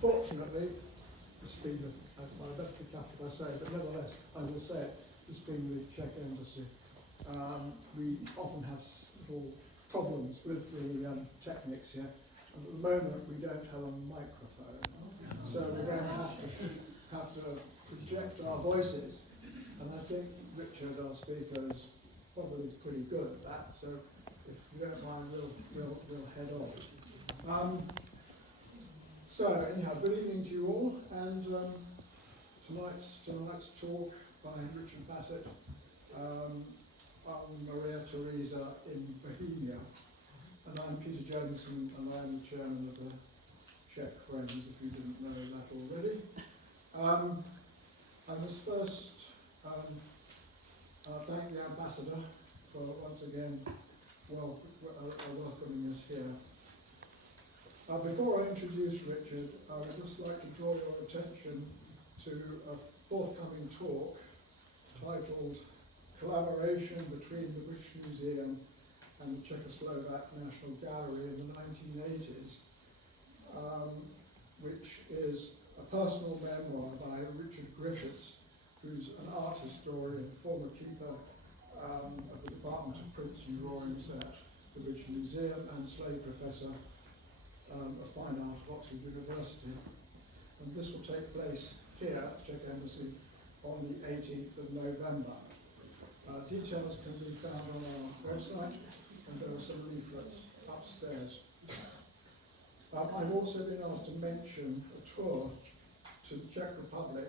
Unfortunately, it's been, well, I don't be careful if I say it, but nevertheless, I will say it, it's been the Czech embassy. We often have little problems with the techniques here. And at the moment, we don't have a microphone, so we're going to have to project our voices. And I think Richard, our speaker, is probably pretty good at that. So if you don't mind, we'll head off. So anyhow, good evening to you all, and tonight's talk by Richard Bassett on Maria Theresa in Bohemia. And I'm Peter Jensen, and I'm the chairman of the Czech Friends, if you didn't know that already. I must first thank the ambassador for once again welcoming us here. Before I introduce Richard, I would just like to draw your attention to a forthcoming talk titled Collaboration between the British Museum and the Czechoslovak National Gallery in the 1980s, which is a personal memoir by Richard Griffiths, who's an art historian, former keeper of the Department of Prints and Drawings at the British Museum and slave professor of Fine Art at Oxford University. And this will take place here at the Czech Embassy on the 18th of November. Details can be found on our website, and there are some leaflets upstairs. I've also been asked to mention a tour to the Czech Republic,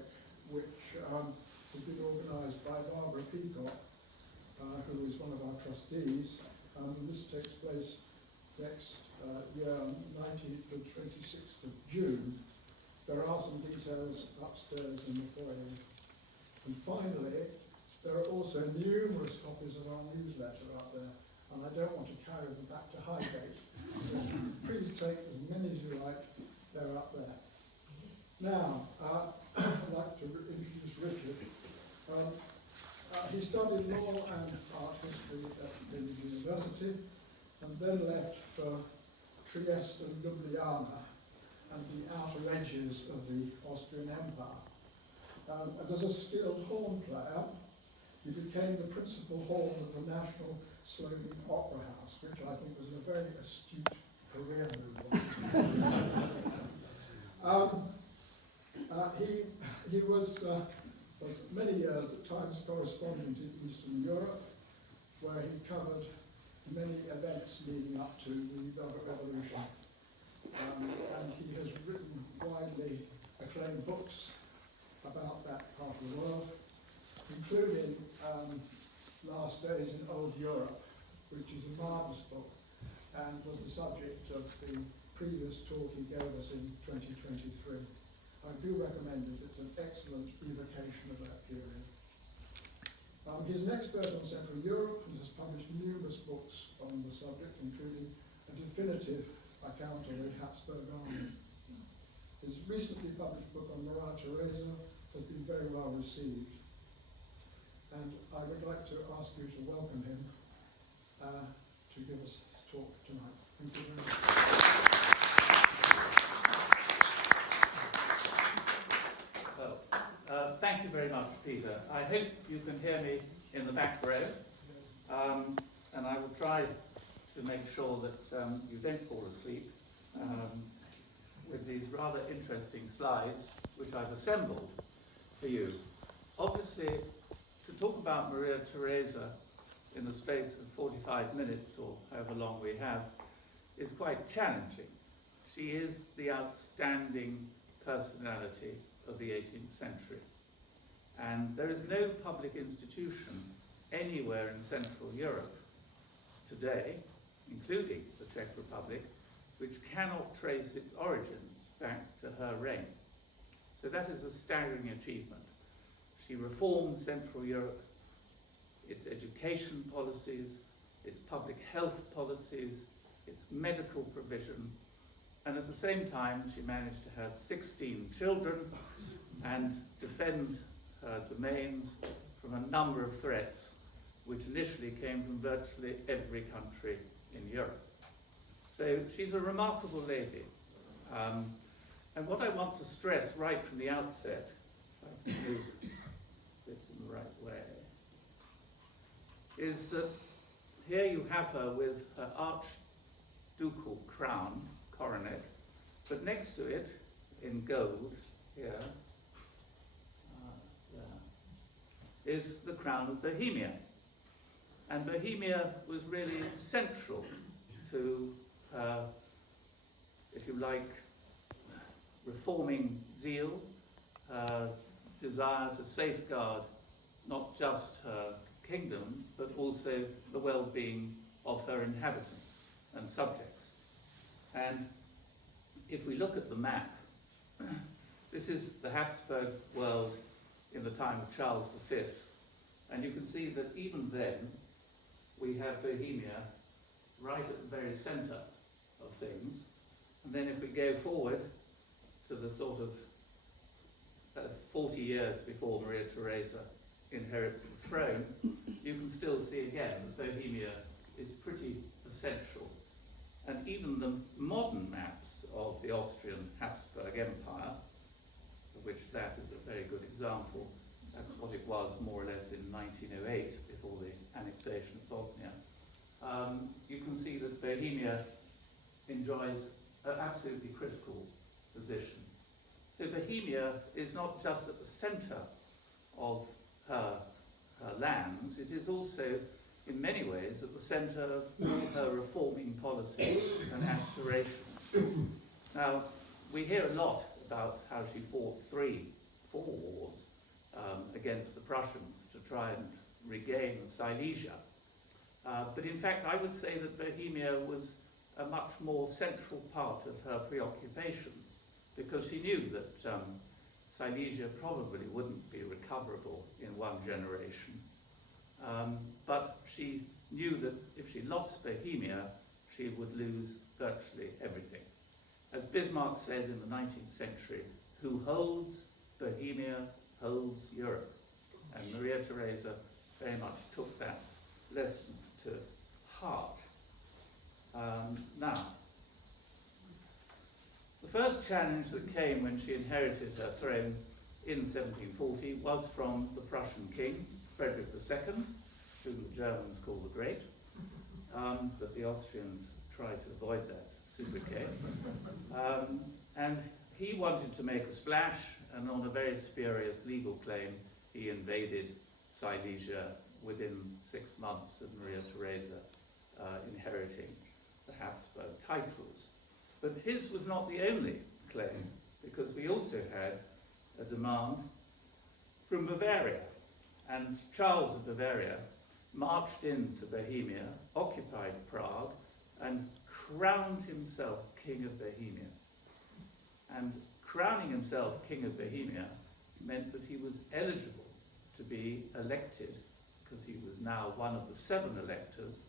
which has been organised by Barbara Peacock, who is one of our trustees. And this takes place next year, 19th and 26th of June. There are some details upstairs in the foyer. And finally, there are also numerous copies of our newsletter up there, and I don't want to carry them back to Highgate. So please take as many as you like, they're up there. Now, I'd like to introduce Richard. He studied law and art history at Cambridge University, and then left for Trieste and Ljubljana and the outer edges of the Austrian Empire. And as a skilled horn player, he became the principal horn of the National Slovene Opera House, which I think was a very astute career move. He was for many years at times correspondent in Eastern Europe, where he covered many events leading up to the Velvet Revolution. And he has written widely acclaimed books about that part of the world, including Last Days in Old Europe, which is a marvellous book and was the subject of the previous talk he gave us in 2023. I do recommend it. It's an excellent evocation of that period. He's an expert on Central Europe and has published numerous books on the subject, including a definitive account of the Habsburg army. His recently published book on Maria Theresa has been very well received. And I would like to ask you to welcome him to give us his talk tonight. Thank you very much. Well, thank you very much, Peter. I hope you can hear me in the back row, and I will try to make sure that you don't fall asleep with these rather interesting slides which I've assembled for you. Obviously, to talk about Maria Theresa in the space of 45 minutes or however long we have is quite challenging. She is the outstanding personality of the 18th century. And there is no public institution anywhere in Central Europe today, including the Czech Republic, which cannot trace its origins back to her reign. So that is a staggering achievement. She reformed Central Europe, its education policies, its public health policies, its medical provision, and at the same time she managed to have 16 children and defend her domains from a number of threats which initially came from virtually every country in Europe. So she's a remarkable lady. And what I want to stress right from the outset, if I can move this in the right way, is that here you have her with her archducal crown, coronet, but next to it, in gold, here, there, is the crown of Bohemia. And Bohemia was really central to her, if you like, reforming zeal, her desire to safeguard not just her kingdoms, but also the well-being of her inhabitants and subjects. And if we look at the map, this is the Habsburg world in the time of Charles V, and you can see that even then we have Bohemia right at the very centre of things. And then if we go forward to the sort of 40 years before Maria Theresa inherits the throne, you can still see again that Bohemia is pretty essential. And even the modern maps of the Austrian Habsburg Empire, of which that is a very good example, that's what it was more or less in 1908 before the annexation of Bosnia, you can see that Bohemia enjoys an absolutely critical position. So Bohemia is not just at the centre of her lands, it is also in many ways at the centre of all her reforming policies and aspirations. Now, we hear a lot about how she fought four wars against the Prussians to try and regain Silesia. But in fact, I would say that Bohemia was a much more central part of her preoccupations, because she knew that Silesia probably wouldn't be recoverable in one generation. But she knew that if she lost Bohemia, she would lose virtually everything. As Bismarck said in the 19th century, who holds Bohemia holds Europe. And Maria Theresa very much took that lesson to heart. Now, the first challenge that came when she inherited her throne in 1740 was from the Prussian king, Frederick II, whom the Germans call the Great, but the Austrians tried to avoid that sobriquet. And he wanted to make a splash, and on a very spurious legal claim, he invaded Silesia within 6 months of Maria Theresa inheriting the Habsburg titles. But his was not the only claim, because we also had a demand from Bavaria. And Charles of Bavaria marched into Bohemia, occupied Prague, and crowned himself King of Bohemia. And crowning himself King of Bohemia meant that he was eligible to be elected, because he was now one of the 7 electors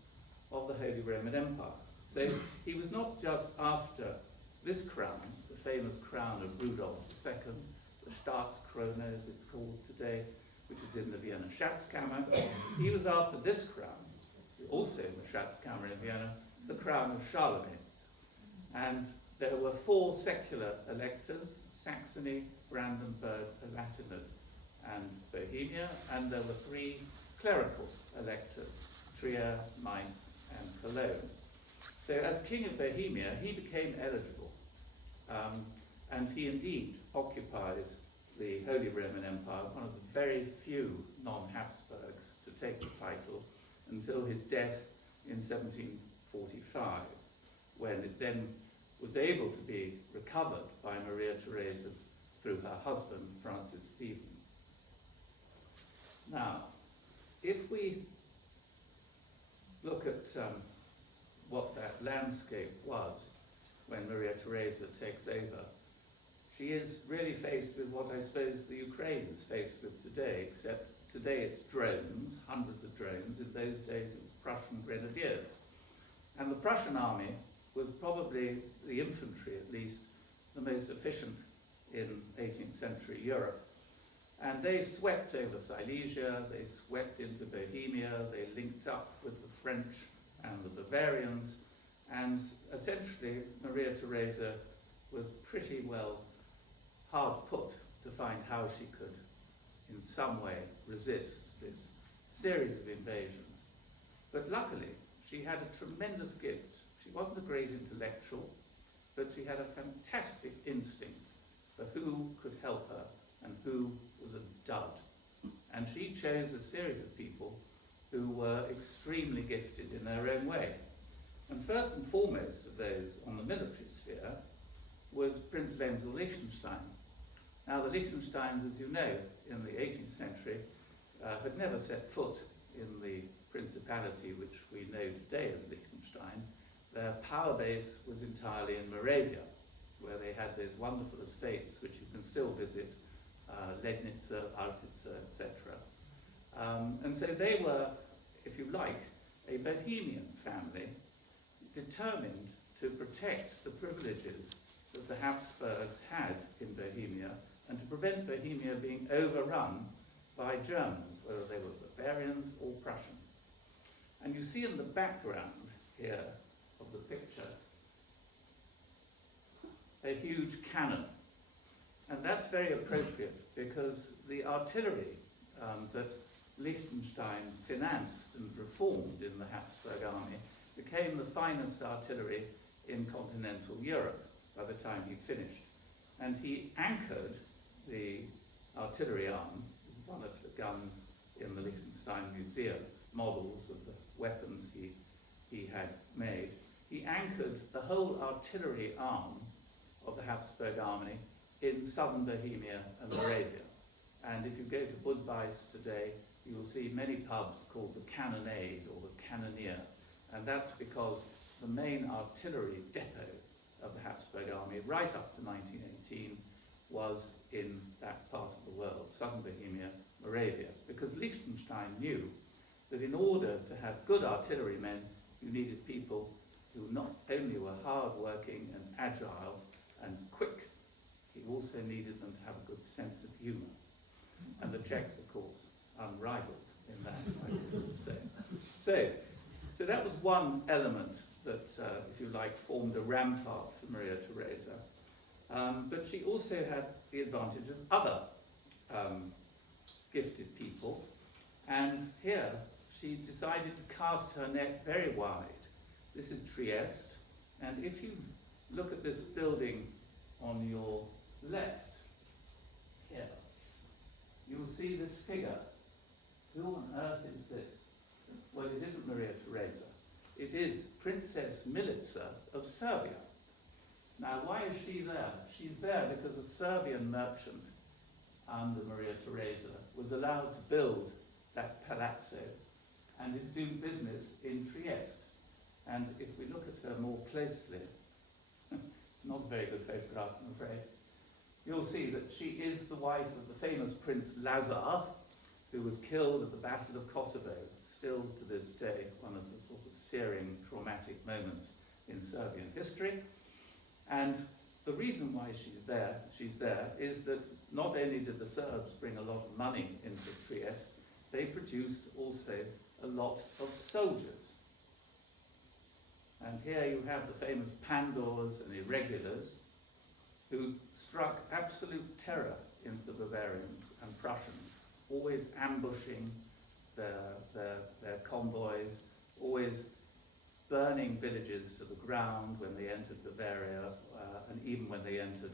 of the Holy Roman Empire. So he was not just after this crown, the famous crown of Rudolf II, the Staatskrone as it's called today, which is in the Vienna Schatzkammer. He was after this crown, also in the Schatzkammer in Vienna, the crown of Charlemagne. And there were 4 secular electors, Saxony, Brandenburg, Palatinate, and Bohemia, and there were 3 clerical electors, Trier, Mainz, and Cologne. So as King of Bohemia, he became eligible, and he indeed occupies the Holy Roman Empire, one of the very few non-Habsburgs to take the title, until his death in 1745, when it then was able to be recovered by Maria Theresa through her husband, Francis Stephen. Now, if we look at what that landscape was when Maria Theresa takes over, she is really faced with what I suppose the Ukraine is faced with today, except today it's drones, hundreds of drones. In those days it was Prussian grenadiers. And the Prussian army was probably, the infantry at least, the most efficient in 18th century Europe. And they swept over Silesia, they swept into Bohemia, they linked up with the French and the Bavarians, and essentially Maria Theresa was pretty well hard put to find how she could in some way resist this series of invasions. But luckily, she had a tremendous gift. She wasn't a great intellectual, but she had a fantastic instinct for who could help her and who was a dud. And she chose a series of people who were extremely gifted in their own way. And first and foremost of those on the military sphere was Prince Wenzel-Liechtenstein. Now the Liechtensteins, as you know, in the 18th century, had never set foot in the principality which we know today as Liechtenstein. Their power base was entirely in Moravia, where they had those wonderful estates which you can still visit, Lednitzer, Altitzer, etc. And so they were, if you like, a Bohemian family determined to protect the privileges that the Habsburgs had in Bohemia and to prevent Bohemia being overrun by Germans, whether they were Bavarians or Prussians. And you see in the background here of the picture a huge cannon. And that's very appropriate because the artillery that Liechtenstein financed and reformed in the Habsburg army became the finest artillery in continental Europe by the time he finished. And he anchored the artillery arm, this is one of the guns in the Liechtenstein Museum, models of the weapons he had made. He anchored the whole artillery arm of the Habsburg army in southern Bohemia and Moravia. And if you go to Budweis today, you will see many pubs called the Cannonade or the Cannoneer. And that's because the main artillery depot of the Habsburg army, right up to 1918, was in that part of the world, southern Bohemia, Moravia. Because Liechtenstein knew that in order to have good artillerymen, you needed people who not only were hard-working and agile and quick, he also needed them to have a good sense of humour. And the Czechs, of course, unrivaled in that, I would say. So that was one element that, if you like, formed a rampart for Maria Theresa. But she also had the advantage of other gifted people. And here, she decided to cast her net very wide. This is Trieste. And if you look at this building on your left, here, you'll see this figure. Who on earth is this? Well, it isn't Maria Theresa. It is Princess Milica of Serbia. Now, why is she there? She's there because a Serbian merchant under Maria Theresa was allowed to build that palazzo and to do business in Trieste. And if we look at her more closely, it's not a very good photograph, I'm afraid, you'll see that she is the wife of the famous Prince Lazar, who was killed at the Battle of Kosovo, still to this day one of the sort of searing, traumatic moments in Serbian history. And the reason why she's there is that not only did the Serbs bring a lot of money into Trieste, they produced also a lot of soldiers. And here you have the famous Pandors and Irregulars, who struck absolute terror into the Bavarians and Prussians, always ambushing their convoys, always burning villages to the ground when they entered Bavaria, and even when they entered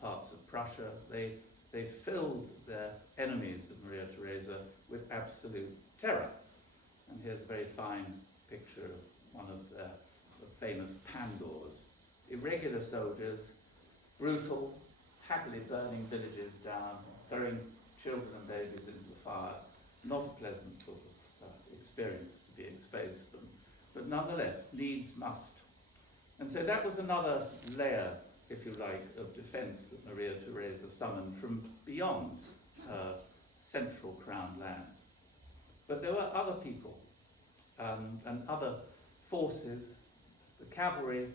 parts of Prussia. They filled their enemies of Maria Theresa with absolute terror. And here's a very fine picture of one of the famous Pandors. Irregular soldiers, brutal, happily burning villages down, throwing children and babies into the fire. Not a pleasant sort of experience to be exposed to them, but nonetheless, needs must. And so that was another layer, if you like, of defence that Maria Theresa summoned from beyond her central crown lands. But there were other people and other forces. The cavalry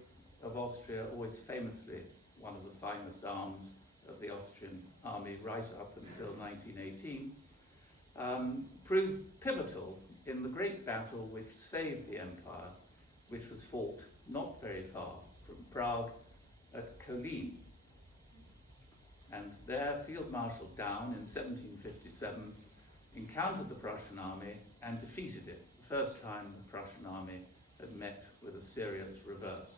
of Austria, always famously one of the finest arms of the Austrian army right up until 1918, proved pivotal in the great battle which saved the empire, which was fought not very far from Prague at Kolín. Marshal Daun in 1757 encountered the Prussian army and defeated it, the first time the Prussian army had met with a serious reverse.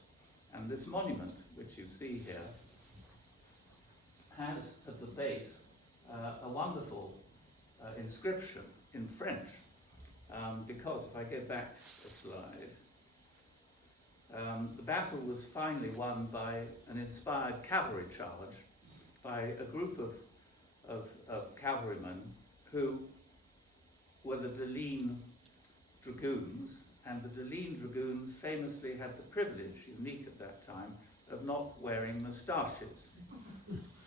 And this monument, which you see here, has at the base a wonderful inscription in French, because if I go back a slide, the battle was finally won by an inspired cavalry charge by a group of cavalrymen who were the Deline Dragoons, and the Deline Dragoons famously had the privilege, unique at that time, of not wearing moustaches.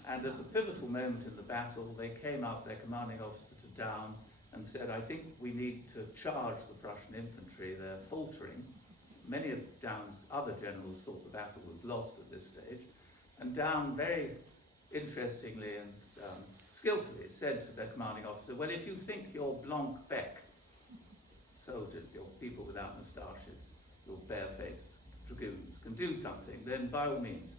And at the pivotal moment in the battle, they came up, their commanding officer, to Daun and said, I think we need to charge the Prussian infantry, they're faltering. Many of Daun's other generals thought the battle was lost at this stage. And Daun, very interestingly and skillfully, said to their commanding officer, well, if you think your blanc-bec soldiers, your people without moustaches, your bare-faced dragoons, can do something, then by all means.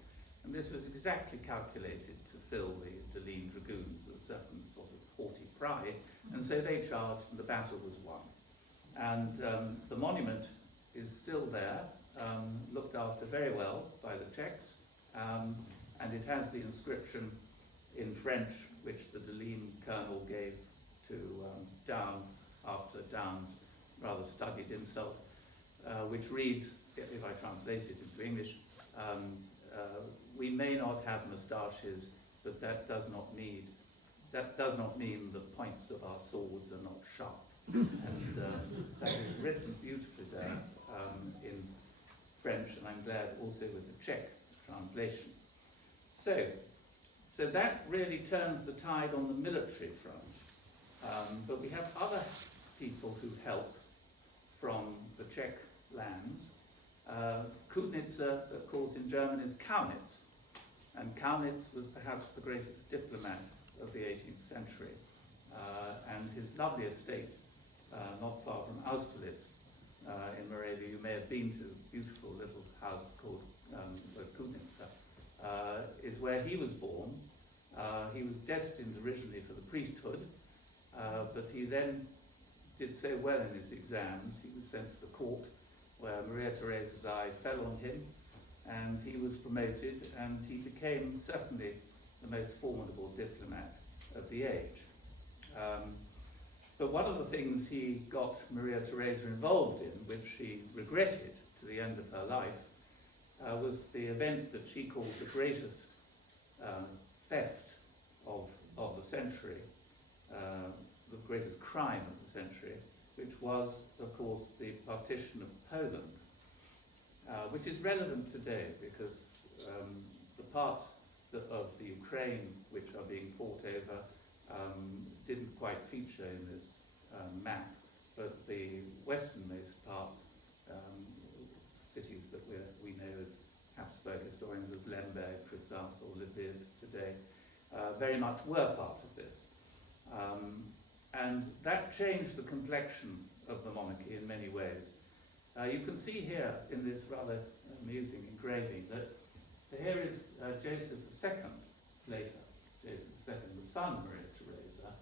And this was exactly calculated to fill the Deline Dragoons with a certain sort of haughty pride, and so they charged and the battle was won. And the monument is still there, looked after very well by the Czechs, and it has the inscription in French, which the Deline colonel gave to Daun after Daun's rather studied insult, which reads, if I translate it into English, we may not have moustaches, but that does not mean the points of our swords are not sharp. And that is written beautifully there in French, and I'm glad also with the Czech translation. So that really turns the tide on the military front. But we have other people who help from the Czech lands. Kudnitzer, of course, in German is Kaunitz. And Kaunitz was perhaps the greatest diplomat of the 18th century. And his lovely estate, not far from Austerlitz, in Moravia, you may have been to a beautiful little house called Kudnitzer, is where he was born. He was destined originally for the priesthood, but he then did so well in his exams, he was sent to the court, where Maria Theresa's eye fell on him, and he was promoted, and he became certainly the most formidable diplomat of the age. But one of the things he got Maria Theresa involved in, which she regretted to the end of her life, was the event that she called the greatest theft of the century, the greatest crime of the century, which was, of course, the partition of Poland, which is relevant today because the parts of the Ukraine which are being fought over didn't quite feature in this map, but the westernmost parts, cities that we know as Habsburg historians as Lemberg, for example, Lviv today, very much were part of this. And that changed the complexion of the monarchy in many ways. You can see here in this rather amusing engraving that here is Joseph II later, Joseph II, the son of Maria Theresa,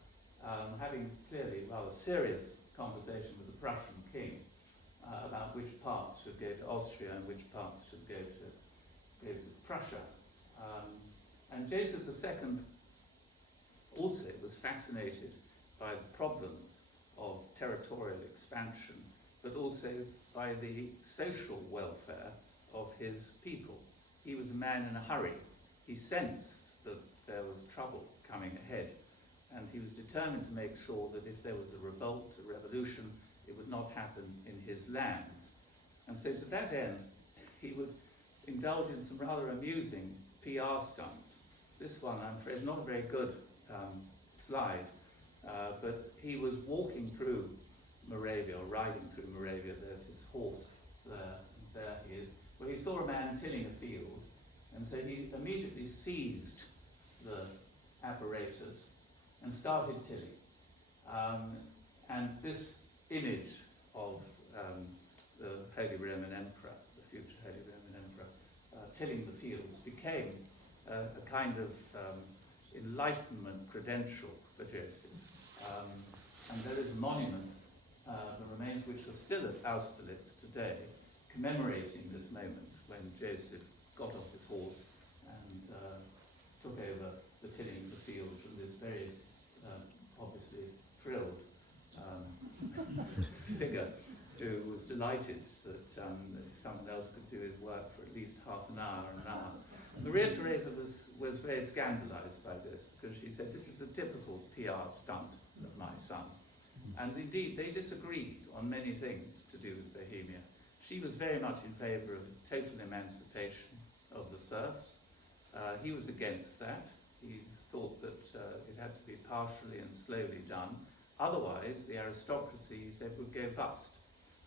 having clearly rather serious conversation with the Prussian king about which parts should go to Austria and which parts should go to Prussia. And Joseph II also was fascinated by the problems of territorial expansion, but also by the social welfare of his people. He was a man in a hurry. He sensed that there was trouble coming ahead, and he was determined to make sure that if there was a revolt, a revolution, it would not happen in his lands. And so to that end, he would indulge in some rather amusing PR stunts. This one, I'm afraid, is not a very good slide, but he was walking through Moravia, or riding through Moravia. There's his horse there, and there he is, where he saw a man tilling a field, and so he immediately seized the apparatus and started tilling. And this image of the Holy Roman Emperor, the future Holy Roman Emperor, tilling the fields became a kind of Enlightenment credential for Joseph. And there is a monument, the remains which are still at Austerlitz today, commemorating this moment when Joseph got off his horse and took over the tilling of the fields, and this very obviously thrilled figure who was delighted that someone else could do his work for at least half an hour. Maria Theresa was very scandalized by this, because she said, this is a typical PR stunt of my son. And indeed, they disagreed on many things to do with Bohemia. She was very much in favour of total emancipation of the serfs. He was against that. He thought that it had to be partially and slowly done. Otherwise, the aristocracy, he said, would go bust.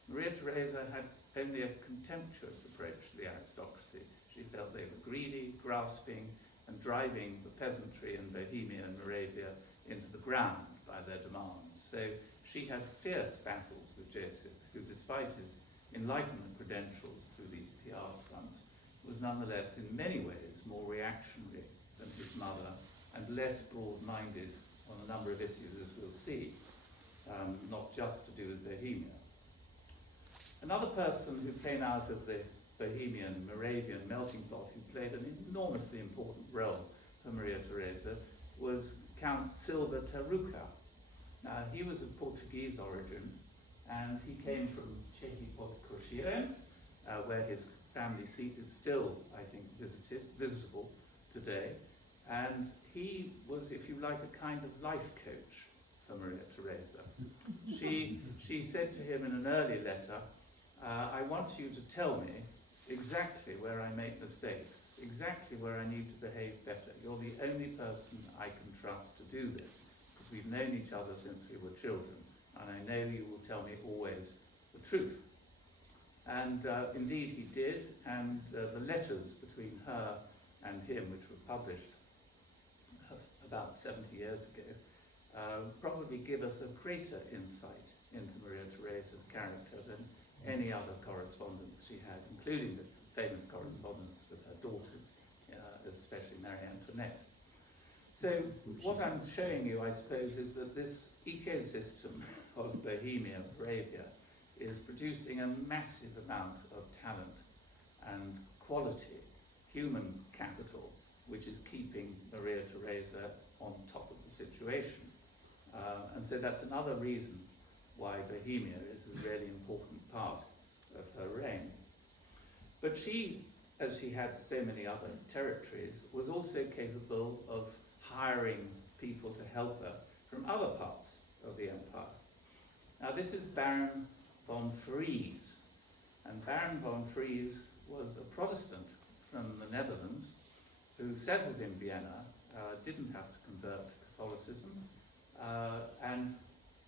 Maria Theresa had only a contemptuous approach to the aristocracy. She felt they were greedy, grasping, and driving the peasantry in Bohemia and Moravia into the ground by their demands. So she had fierce battles with Joseph, who, despite his Enlightenment credentials through these PR stunts, was nonetheless in many ways more reactionary than his mother and less broad-minded on a number of issues, as we'll see, not just to do with Bohemia. Another person who came out of the Bohemian, Moravian melting pot, who played an enormously important role for Maria Theresa, was Count Silva Taruca. Now, he was of Portuguese origin, and he came from Czech, where his family seat is still, I think, visitable today. And he was, if you like, a kind of life coach for Maria Theresa. She said to him in an early letter, I want you to tell me exactly where I make mistakes, exactly where I need to behave better. You're the only person I can trust to do this, because we've known each other since we were children, and I know you will tell me always the truth. And indeed he did, and the letters between her and him, which were published about 70 years ago, probably give us a greater insight into Maria Theresa's character than any other correspondence she had, including the famous correspondence with her daughters, especially Marie Antoinette. So what I'm showing you, I suppose, is that this ecosystem of Bohemia, Moravia, is producing a massive amount of talent and quality, human capital, which is keeping Maria Theresa on top of the situation. And so that's another reason why Bohemia is a really important part of her reign. But she, as she had so many other territories, was also capable of hiring people to help her from other parts of the empire. Now this is Baron von Fries, and Baron von Fries was a Protestant from the Netherlands who settled in Vienna, didn't have to convert to Catholicism, and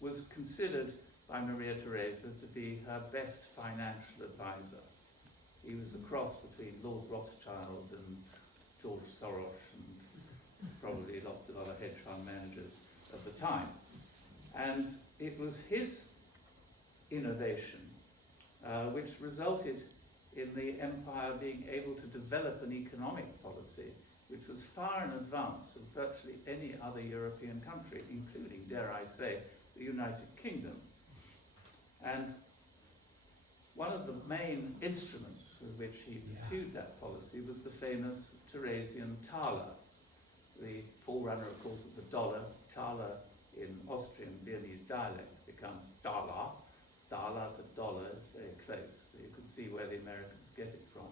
was considered by Maria Theresa to be her best financial advisor. He was a cross between Lord Rothschild and George Soros and probably lots of other hedge fund managers of the time. And it was his innovation which resulted in the empire being able to develop an economic policy which was far in advance of virtually any other European country, including, dare I say, the United Kingdom. And one of the main instruments with which he pursued that policy was the famous Theresian thaler, the forerunner, of course, of the dollar. Thaler in Austrian Viennese dialect becomes Daler. Daler to dollar is very close. So you can see where the Americans get it from.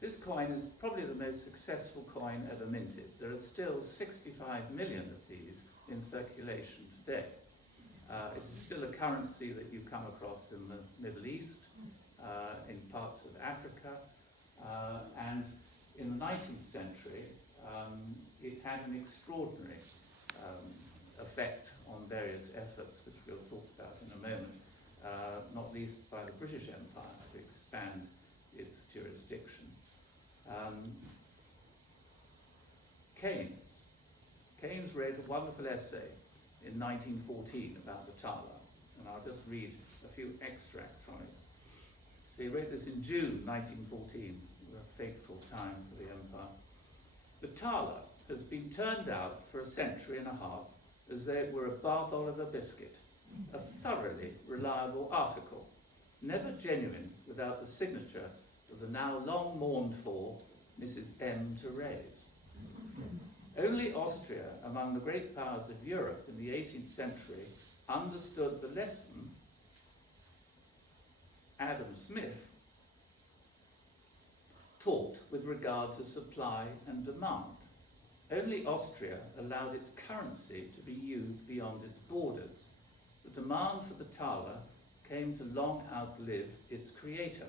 This coin is probably the most successful coin ever minted. There are still 65 million of these in circulation today. It is still a currency that you come across in the Middle East, in parts of Africa, and in the 19th century it had an extraordinary effect on various efforts, which we'll talk about in a moment, not least by the British Empire to expand its jurisdiction. Keynes wrote a wonderful essay in 1914 about the thaler, and I'll just read a few extracts from it. So he wrote this in June 1914, a fateful time for the empire. The thaler has been turned out for a century and a half as though it were a Bath Oliver biscuit, a thoroughly reliable article, never genuine without the signature of the now long mourned for Mrs. M. Theresa. Only Austria, among the great powers of Europe in the 18th century, understood the lesson Adam Smith taught with regard to supply and demand. Only Austria allowed its currency to be used beyond its borders. The demand for the thaler came to long outlive its creator.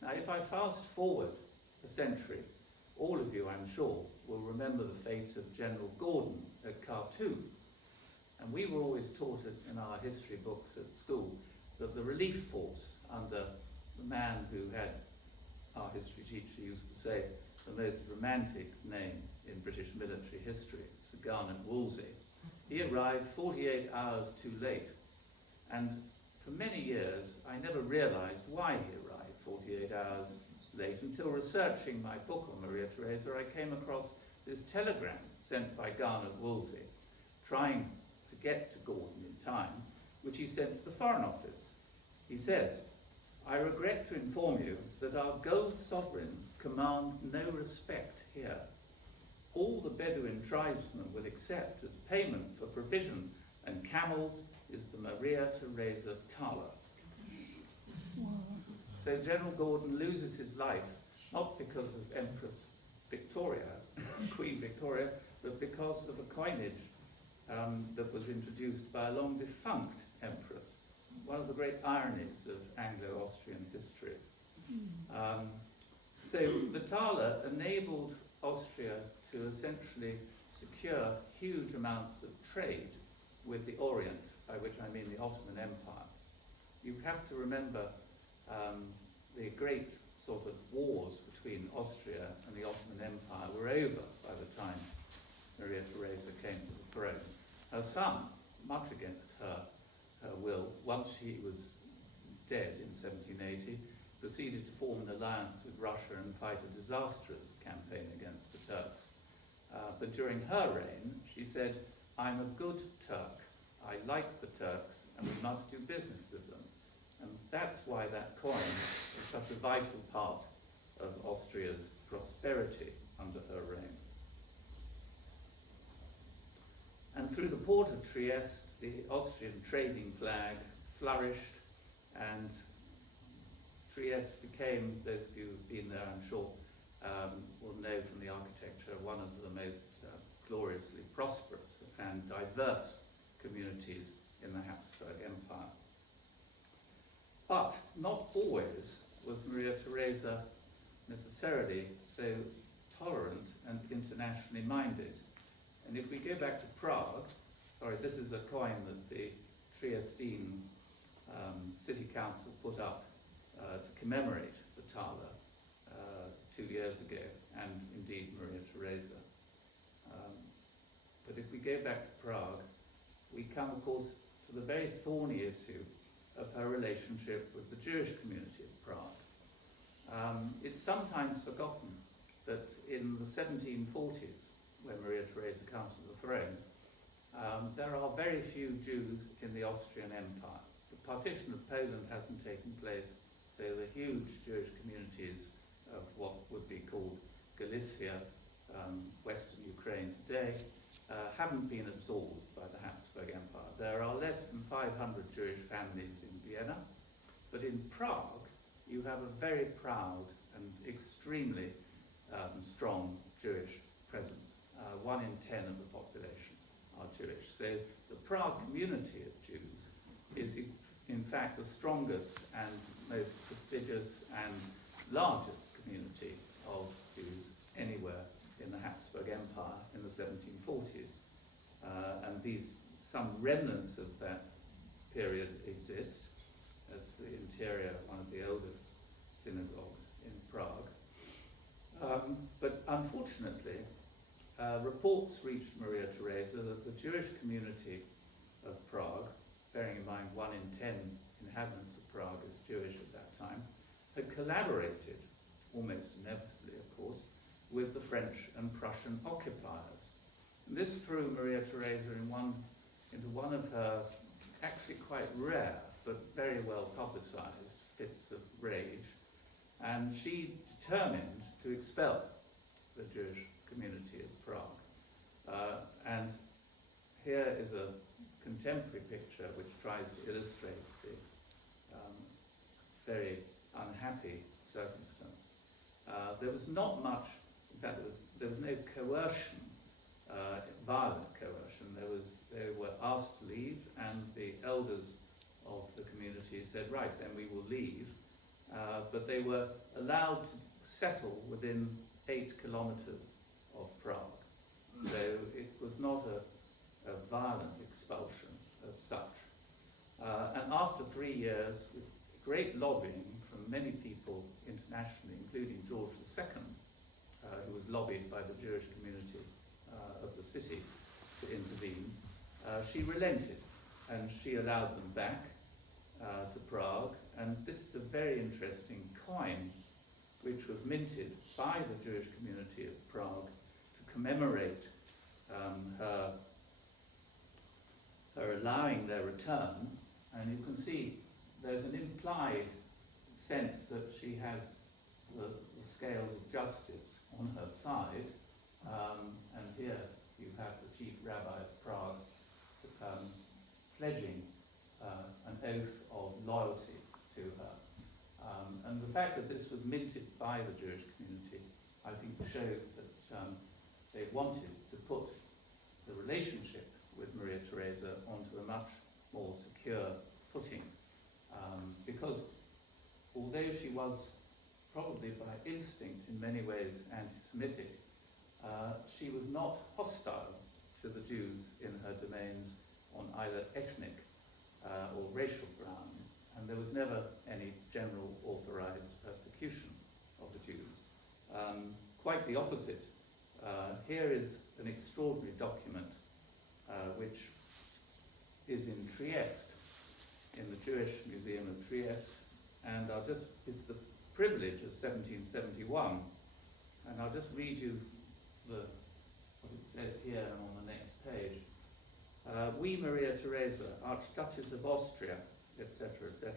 Now, if I fast forward a century, all of you, I'm sure, will remember the fate of General Gordon at Khartoum. And we were always taught in our history books at school that the relief force under the man who had, our history teacher used to say, the most romantic name in British military history, Sir Garnet Wolseley. He arrived 48 hours too late. And for many years, I never realized why he arrived 48 hours late until researching my book on Maria Theresa. I came across this telegram sent by Garnet Wolseley, trying to get to Gordon in time, which he sent to the Foreign Office. He says, "I regret to inform you that our gold sovereigns command no respect here. All the Bedouin tribesmen will accept as payment for provision and camels is the Maria Theresa thaler." So General Gordon loses his life, not because of Empress Victoria, Queen Victoria, but because of a coinage that was introduced by a long defunct empress. One of the great ironies of Anglo-Austrian history. So the thaler enabled Austria to essentially secure huge amounts of trade with the Orient, by which I mean the Ottoman Empire. You have to remember the great sort of wars between Austria and the Ottoman Empire were over by the time Maria Theresa came to the throne. Her son, much against her will, once she was dead in 1780, proceeded to form an alliance with Russia and fight a disastrous campaign against the Turks. But during her reign, she said, "I'm a good Turk. I like the Turks, and we must do business with them." And that's why that coin is such a vital part of Austria's prosperity under her reign. And through the port of Trieste, the Austrian trading flag flourished, and Trieste became, those of you who've been there, I'm sure, will know from the architecture, one of the most gloriously prosperous and diverse communities in the Habsburg Empire. But not always was Maria Theresa necessarily so tolerant and internationally minded. And if we go back to Prague, sorry, this is a coin that the Triestine City Council put up to commemorate the thaler 2 years ago, and indeed Maria Theresa. But if we go back to Prague, we come, of course, to the very thorny issue of her relationship with the Jewish community of Prague. It's sometimes forgotten that in the 1740s, when Maria Theresa comes to the throne, there are very few Jews in the Austrian Empire. The partition of Poland hasn't taken place, so the huge Jewish communities of what would be called Galicia, Western Ukraine today, haven't been absorbed by the Habsburg Empire. There are less than 500 Jewish families in Vienna, but in Prague you have a very proud and extremely strong Jewish presence. 1 in 10 of the population are Jewish. So the Prague community of Jews is in fact the strongest and most prestigious and largest community of Jews anywhere in the Habsburg Empire in the 1740s. And some remnants of that period exist, as the interior, one of the oldest synagogues in Prague. But unfortunately, reports reached Maria Theresa that the Jewish community of Prague, bearing in mind 1 in 10 inhabitants of Prague is Jewish at that time, had collaborated, almost inevitably of course, with the French and Prussian occupiers. And this threw Maria Theresa into one of her actually quite rare but very well publicized fits of rage, and she determined to expel the Jewish community of Prague. And here is a contemporary picture which tries to illustrate the very unhappy circumstance. There was not much, in fact there was no coercion, violent coercion. They were asked to leave, and the elders of the community said, right, then we will leave. But they were allowed to settle within 8 kilometers of Prague. So it was not a violent expulsion as such. And after 3 years, with great lobbying from many people internationally, including George II, who was lobbied by the Jewish community of the city to intervene, she relented and she allowed them back to Prague. And this is a very interesting coin which was minted by the Jewish community of Prague to commemorate her allowing their return. And you can see there's an implied sense that she has the scales of justice on her side. And here you have the chief rabbi of Prague pledging an oath of loyalty to her. And the fact that this was minted by the Jewish community, I think, shows that they wanted to put the relationship with Maria Theresa onto a much more secure footing. Because although she was probably by instinct in many ways anti-Semitic, she was not hostile to the Jews in her domains on either ethnic or racial grounds, and there was never any general authorized persecution of the Jews. Quite the opposite. Here is an extraordinary document which is in Trieste, in the Jewish Museum of Trieste, and it's the privilege of 1771, and I'll just read you what it says here on the next page. We, Maria Theresa, Archduchess of Austria, etc., etc.,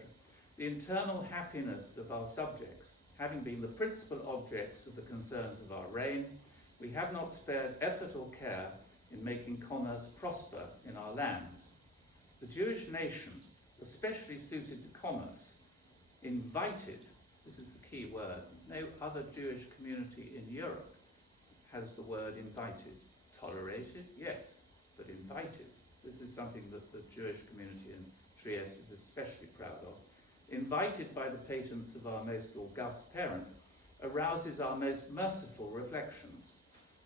the internal happiness of our subjects, having been the principal objects of the concerns of our reign, we have not spared effort or care in making commerce prosper in our lands. The Jewish nation, especially suited to commerce, invited, this is the key word, no other Jewish community in Europe has the word invited. Tolerated, yes, but invited. This is something that the Jewish community in Trieste is especially proud of. Invited by the patents of our most august parent, arouses our most merciful reflections.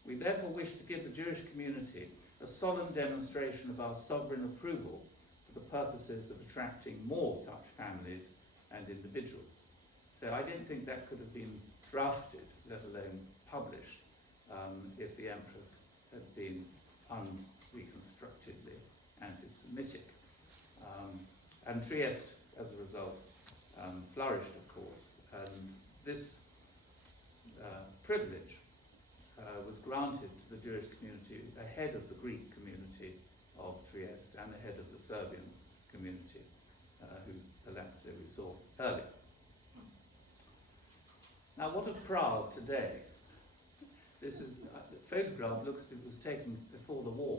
We therefore wish to give the Jewish community a solemn demonstration of our sovereign approval for the purposes of attracting more such families and individuals. So I didn't think that could have been drafted, let alone published, if the Empress had been unreconstructedly anti-Semitic. And Trieste, as a result, flourished, of course, and this privilege was granted to the Jewish community ahead of the Greek community of Trieste and ahead of the Serbian community, whose palazzo we saw earlier. Now, what of Prague today? This is the photograph looks it was taken before the war.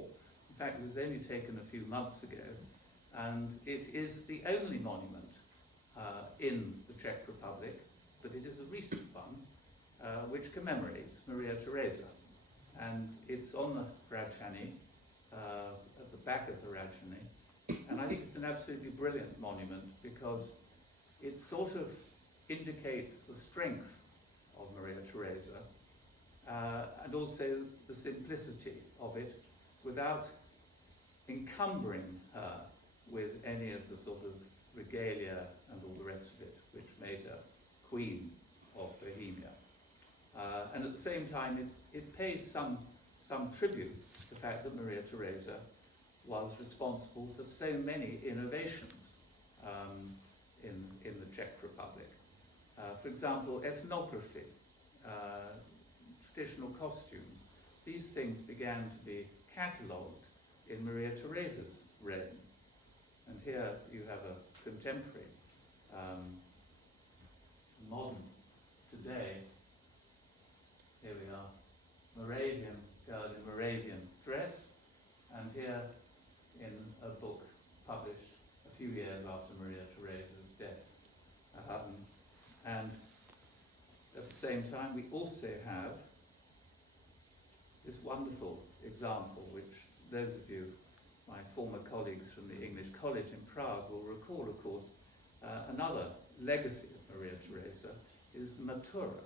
In fact, it was only taken a few months ago, and it is the only monument in the Czech Republic, but it is a recent one, which commemorates Maria Theresa. And it's on the Hradčany, at the back of the Hradčany, and I think it's an absolutely brilliant monument because it sort of indicates the strength of Maria Theresa, and also the simplicity of it, without encumbering her with any of the sort of regalia and all the rest of it, which made her Queen of Bohemia. And at the same time, it pays some tribute to the fact that Maria Theresa was responsible for so many innovations in the Czech Republic. For example, ethnography. traditional costumes, these things began to be catalogued in Maria Theresa's reign. And here you have a contemporary, modern, today, here we are, Moravian girl in Moravian dress, and here in a book published a few years after Maria Theresa's death. And at the same time, we also have this wonderful example, which those of you, my former colleagues from the English College in Prague, will recall, of course. Another legacy of Maria Theresa is the Matura,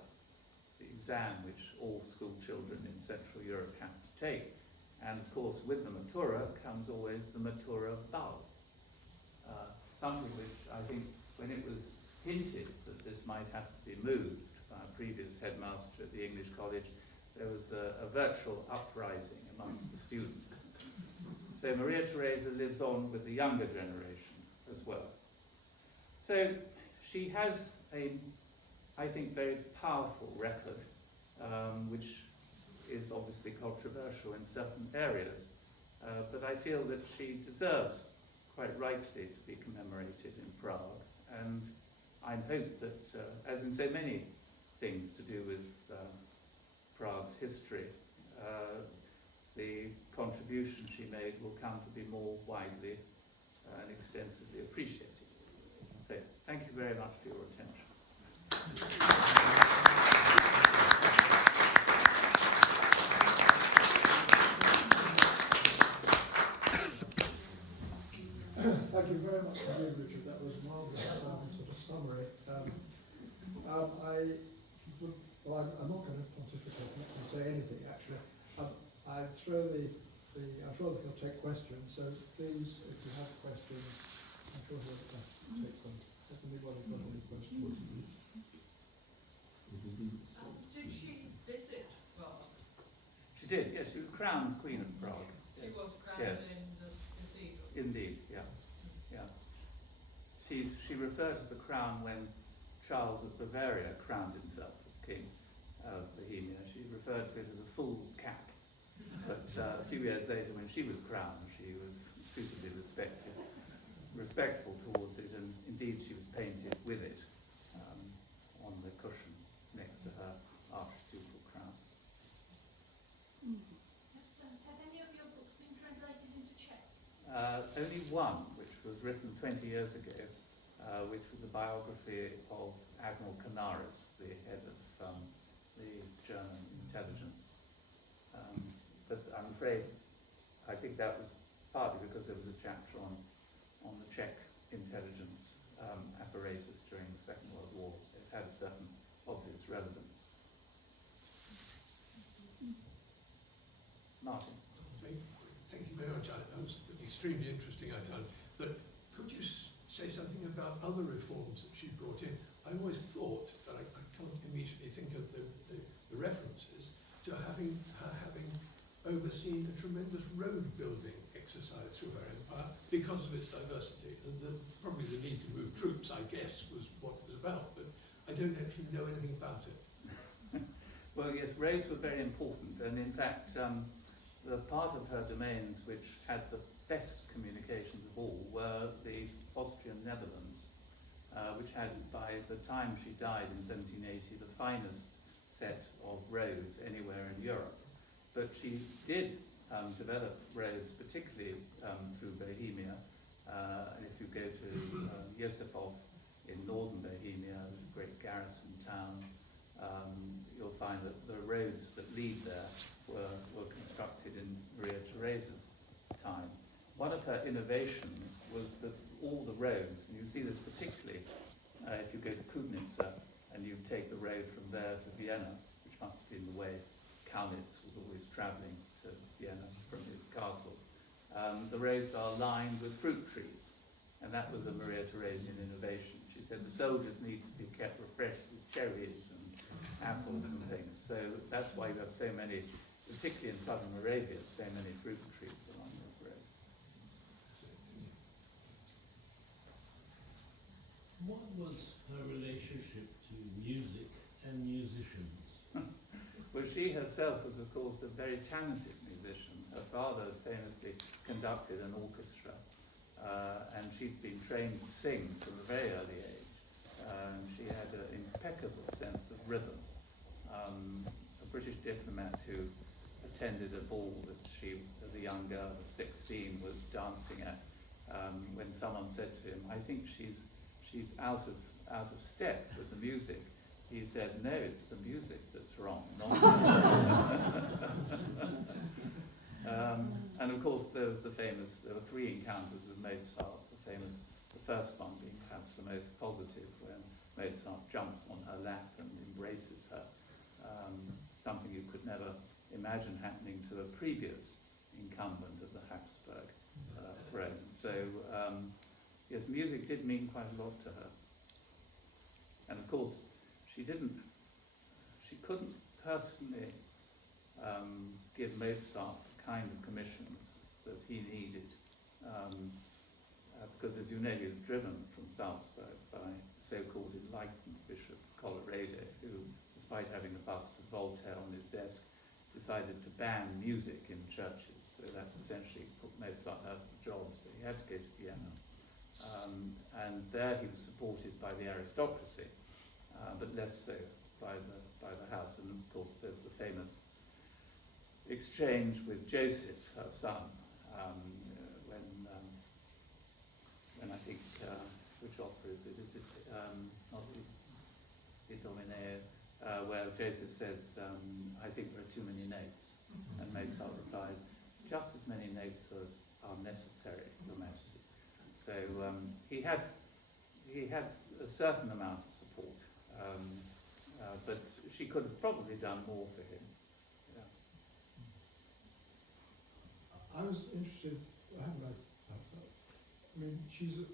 the exam which all school children in Central Europe have to take. And of course, with the Matura comes always the Matura bow. Something which I think, when it was hinted that this might have to be moved by a previous headmaster at the English College, there was a virtual uprising amongst the students. So Maria Theresa lives on with the younger generation as well. So she has a, I think, very powerful record, which is obviously controversial in certain areas, but I feel that she deserves, quite rightly, to be commemorated in Prague, and I hope that, as in so many things to do with Prague's history, the contribution she made will come to be more widely and extensively appreciated. So, thank you very much for your attention. Thank you very much indeed, Richard. That was a marvellous sort of summary. I'm not going to pontificate, I'm not going to say anything actually. I'm sure that he'll take questions, so please, if you have questions, I'm sure he'll take them. Has anybody got any questions? Did she visit Prague? She did, yes, she was crowned Queen of Prague. She was crowned Yes. in the cathedral. Indeed, yeah. She referred to the crown when Charles of Bavaria crowned himself as King of Bohemia. She referred to it as a fool's cap. But a few years later, when she was crowned, she was suitably respectful towards it, and indeed she was painted with it on the cushion next to her archducal crown. Have any of your books been translated into Czech? Only one, which was written 20 years ago, which was a biography of Admiral Canaris, the head of the German intelligence. But I'm afraid, I think that was partly because there was a chapter on the Czech intelligence apparatus during the Second World War, so it had a certain obvious relevance. Martin. Thank you very much. That was extremely interesting, I found. But could you say something about other reforms that she brought in? I always thought, but I can't immediately think of the references, to her having overseen a tremendous road building exercise through her empire because of its diversity. And probably the need to move troops, I guess, was what it was about, but I don't actually know anything about it. Well, yes, roads were very important, and in fact, the part of her domains which had the best communications of all were the Austrian Netherlands, which had, by the time she died in 1780, the finest set of roads anywhere in Europe. But she did develop roads, particularly through Bohemia, and if you go to Josefov in northern Bohemia, a great garrison town, you'll find that the roads that lead there were constructed in Maria Theresa's time. One of her innovations was that all the roads, and you see this particularly if you go to Kudnica and you take the road from there to Vienna, which must have been the way Kaunitz was always travelling to Vienna from his castle. The roads are lined with fruit trees, and that was a Maria Theresian innovation. She said the soldiers need to be kept refreshed with cherries and apples and things. So that's why you have so many, particularly in southern Moravia, so many fruit trees along those roads. What was her relationship to music and musicians? Well, she has herself was, of course, a very talented musician. Her father famously conducted an orchestra, and she'd been trained to sing from a very early age. She had an impeccable sense of rhythm. A British diplomat who attended a ball that she, as a young girl of 16, was dancing at, when someone said to him, "I think she's out of step with the music." He said, "No, it's the music that's wrong, not and of course there were 3 encounters with Mozart. The first one being perhaps the most positive, when Mozart jumps on her lap and embraces her, something you could never imagine happening to a previous incumbent of the Habsburg throne. So yes, music did mean quite a lot to her. And of course, she couldn't personally give Mozart the kind of commissions that he needed, because, as you know, he was driven from Salzburg by so-called enlightened Bishop Colloredo, who, despite having a bust of Voltaire on his desk, decided to ban music in churches. So that essentially put Mozart out of a job, so he had to go to Vienna. And there he was supported by the aristocracy, but less so by the house. And of course there's the famous exchange with Joseph, her son, when I think, which opera is it? Is it not Idomeneo, where Joseph says, "I think there are too many notes," and Mozart replies, "Just as many notes as are necessary, Your Majesty." So he had a certain amount of support, but she could have probably done more for him. Yeah. I was interested, I haven't read that. I mean, she's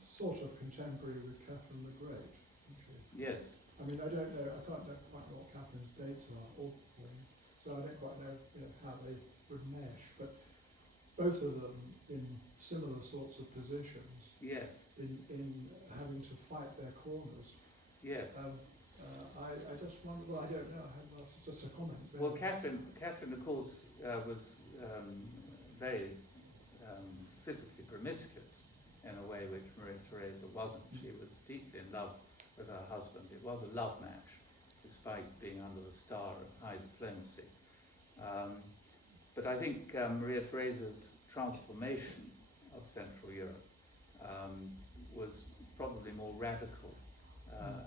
sort of contemporary with Catherine the Great, isn't she? Yes. I mean, I can't quite know what Catherine's dates are, so I don't quite know, how they would mesh, but both of them in similar sorts of positions, Yes. in having to fight their corners. Yes. I just wonder, well, I don't know, that's just a comment. Well, Catherine, of course, was very physically promiscuous in a way which Maria Theresa wasn't. She was deeply in love with her husband. It was a love match, despite being under the star of high diplomacy. But I think Maria Theresa's transformation of Central Europe was probably more radical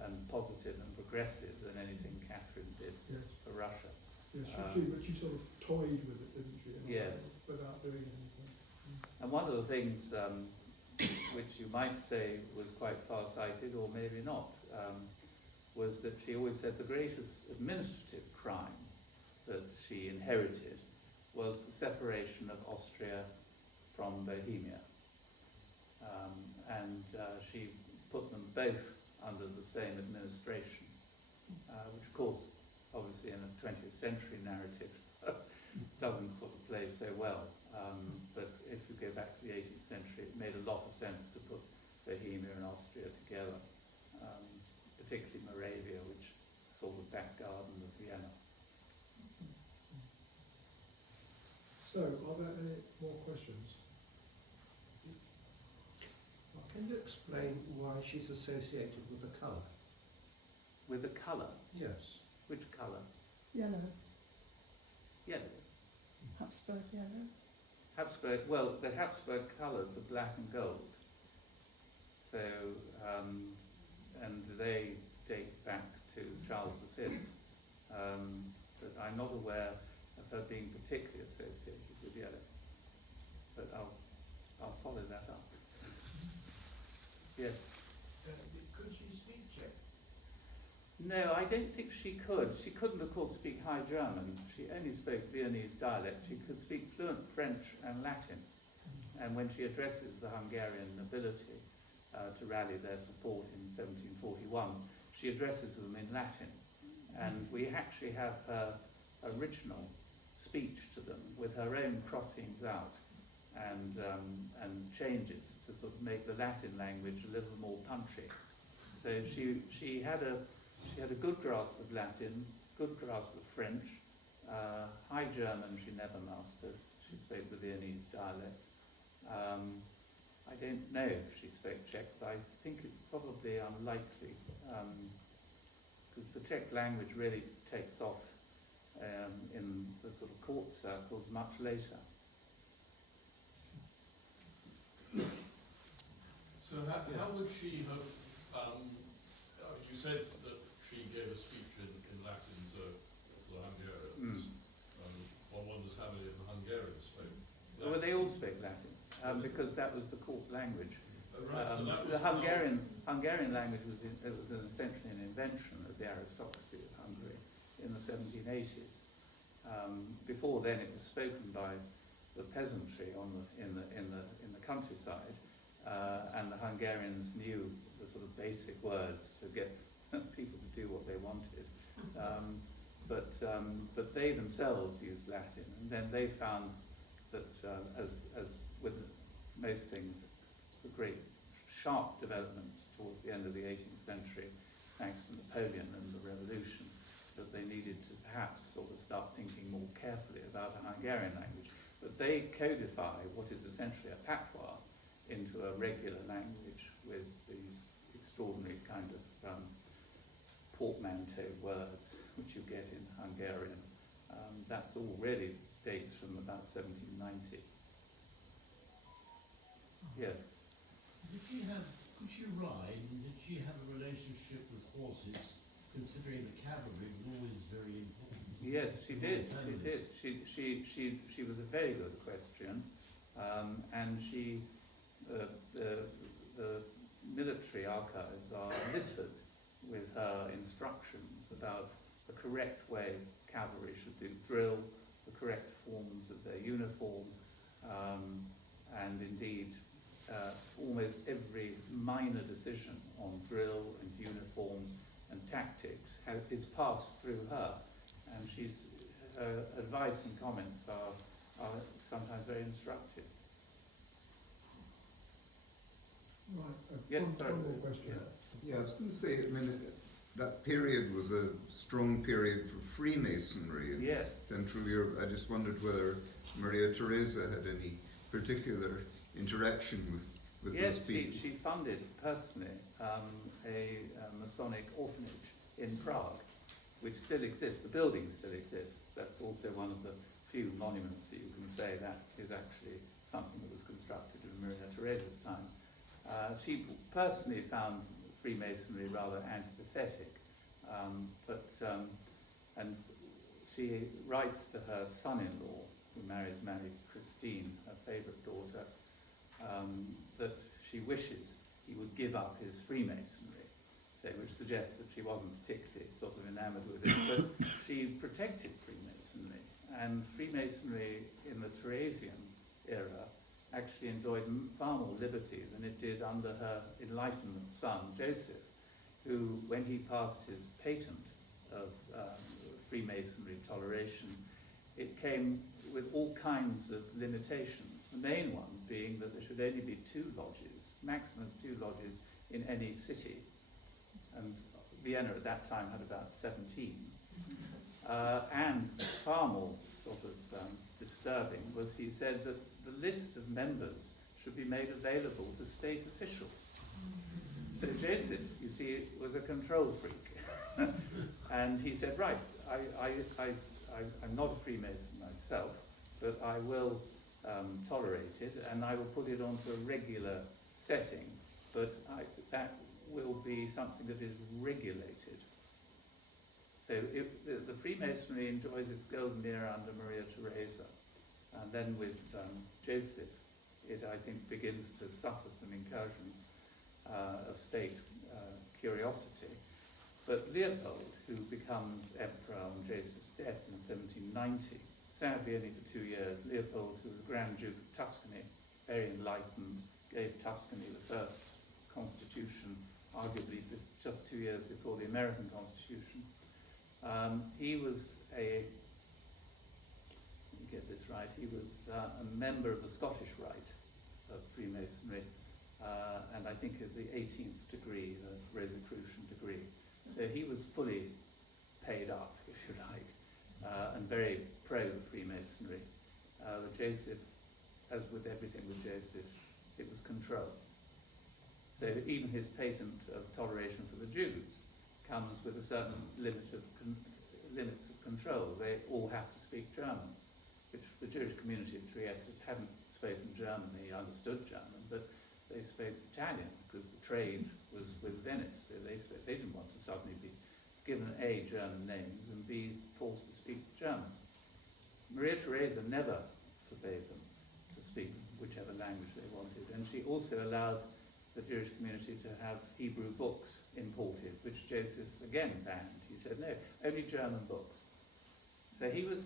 and positive and progressive than anything Catherine did for Russia. Yes, but she sort of toyed with it, didn't she? Yes. Without doing anything. And one of the things which you might say was quite far-sighted, or maybe not, was that she always said the greatest administrative crime that she inherited was the separation of Austria from Bohemia. And she put them both under the same administration, which of course, obviously in a 20th century narrative, doesn't sort of play so well. But if you go back to the 18th century, it made a lot of sense to put Bohemia and Austria together, particularly Moravia, which is sort of back garden of Vienna. So, are there any more questions? Can you explain why she's associated with the colour? With the colour? Yes. Which colour? Yellow. Yellow. Habsburg yellow. Habsburg, well, the Habsburg colours are black and gold. So, and they date back to Charles V. But I'm not aware of her being particularly associated with yellow. But I'll follow that up. Yes. Could she speak Czech? No, I don't think she could. She couldn't, of course, speak High German. She only spoke Viennese dialect. She could speak fluent French and Latin. And when she addresses the Hungarian nobility to rally their support in 1741, she addresses them in Latin. And we actually have her original speech to them with her own crossings out and changes to sort of make the Latin language a little more punchy. So she had a good grasp of Latin, good grasp of French, High German she never mastered. She spoke the Viennese dialect. I don't know if she spoke Czech, but I think it's probably unlikely, because the Czech language really takes off in the sort of court circles much later. So how would she have, you said that she gave a speech in Latin to the Hungarians. One wonders how many of the Hungarians spoke Latin. Well, they all spoke Latin, because that was the court language. Right, so that was The Hungarian language was essentially an invention of the aristocracy of Hungary in the 1780s. Before then, it was spoken by the peasantry in the countryside, and the Hungarians knew the sort of basic words to get people to do what they wanted. But they themselves used Latin, and then they found that, as with most things, the great sharp developments towards the end of the 18th century, thanks to Napoleon and the Revolution, that they needed to perhaps sort of start thinking more carefully about a Hungarian language. But they codify what is essentially a patois into a regular language with these extraordinary kind of portmanteau words which you get in Hungarian. That's all really dates from about 1790. Yes. Could she ride, and did she have a relationship with horses, considering the cavalry was always very important? Yes, she did. She was a very good equestrian, and the military archives are littered with her instructions about the correct way cavalry should do drill, the correct forms of their uniform, and indeed almost every minor decision on drill and uniform and tactics is passed through her, and her advice and comments are sometimes very instructive. Right, Yes, one sorry. more question. Yeah, I was going to say, I mean, that period was a strong period for Freemasonry in Yes. Central Europe. I just wondered whether Maria Theresa had any particular interaction with Yes, those people. she funded personally a Masonic orphanage in Prague, which still exists. The building still exists. That's also one of the few monuments that you can say that is actually something that was constructed in Maria Theresa's time. She personally found Freemasonry rather antipathetic, and she writes to her son-in-law, who marries Mary Christine, her favourite daughter, that she wishes he would give up his Freemasonry, which suggests that she wasn't particularly sort of enamoured with it, but she protected Freemasonry, and Freemasonry in the Theresian era actually enjoyed far more liberty than it did under her Enlightenment son, Joseph, who, when he passed his patent of Freemasonry toleration, it came with all kinds of limitations. The main one being that there should only be 2 lodges, maximum 2 lodges in any city. And Vienna at that time had about 17. And far more sort of disturbing was he said that the list of members should be made available to state officials. So Joseph, you see, was a control freak. And he said, right, I'm not a Freemason myself, but I will tolerate it, and I will put it onto a regular setting, but that will be something that is regulated. So the Freemasonry enjoys its golden era under Maria Theresa, and then with Joseph, it, I think, begins to suffer some incursions of state curiosity. But Leopold, who becomes emperor on Joseph's death in 1790, sadly only for 2 years, Leopold, who was Grand Duke of Tuscany, very enlightened, gave Tuscany the first constitution, arguably just 2 years before the American Constitution. He was let me get this right, he was a member of the Scottish Rite of Freemasonry, and I think of the 18th degree, the Rosicrucian degree. So he was fully paid up, if you like, and very pro-Freemasonry. But Joseph, as with everything with Joseph, it was control. So even his patent of toleration for the Jews comes with a certain limits of control. They all have to speak German, which the Jewish community of Trieste hadn't spoken German. They understood German, but they spoke Italian because the trade was with Venice. So they didn't want to suddenly be given A, German names, and B, forced to speak German. Maria Theresa never forbade them to speak whichever language they wanted, and she also allowed the Jewish community to have Hebrew books imported, which Joseph again banned. He said, no, only German books. So he was,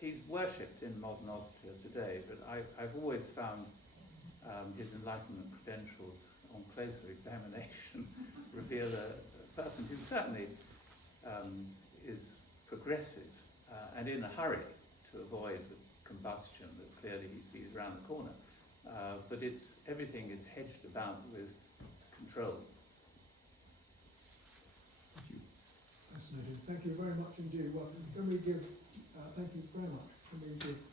he's worshipped in modern Austria today, but I've always found his Enlightenment credentials on closer examination reveal a person who certainly is progressive and in a hurry to avoid the combustion that clearly he sees around the corner. But everything is hedged about with control. Thank you. Fascinating. Thank you very much indeed. Well, can we give, thank you very much. Can we give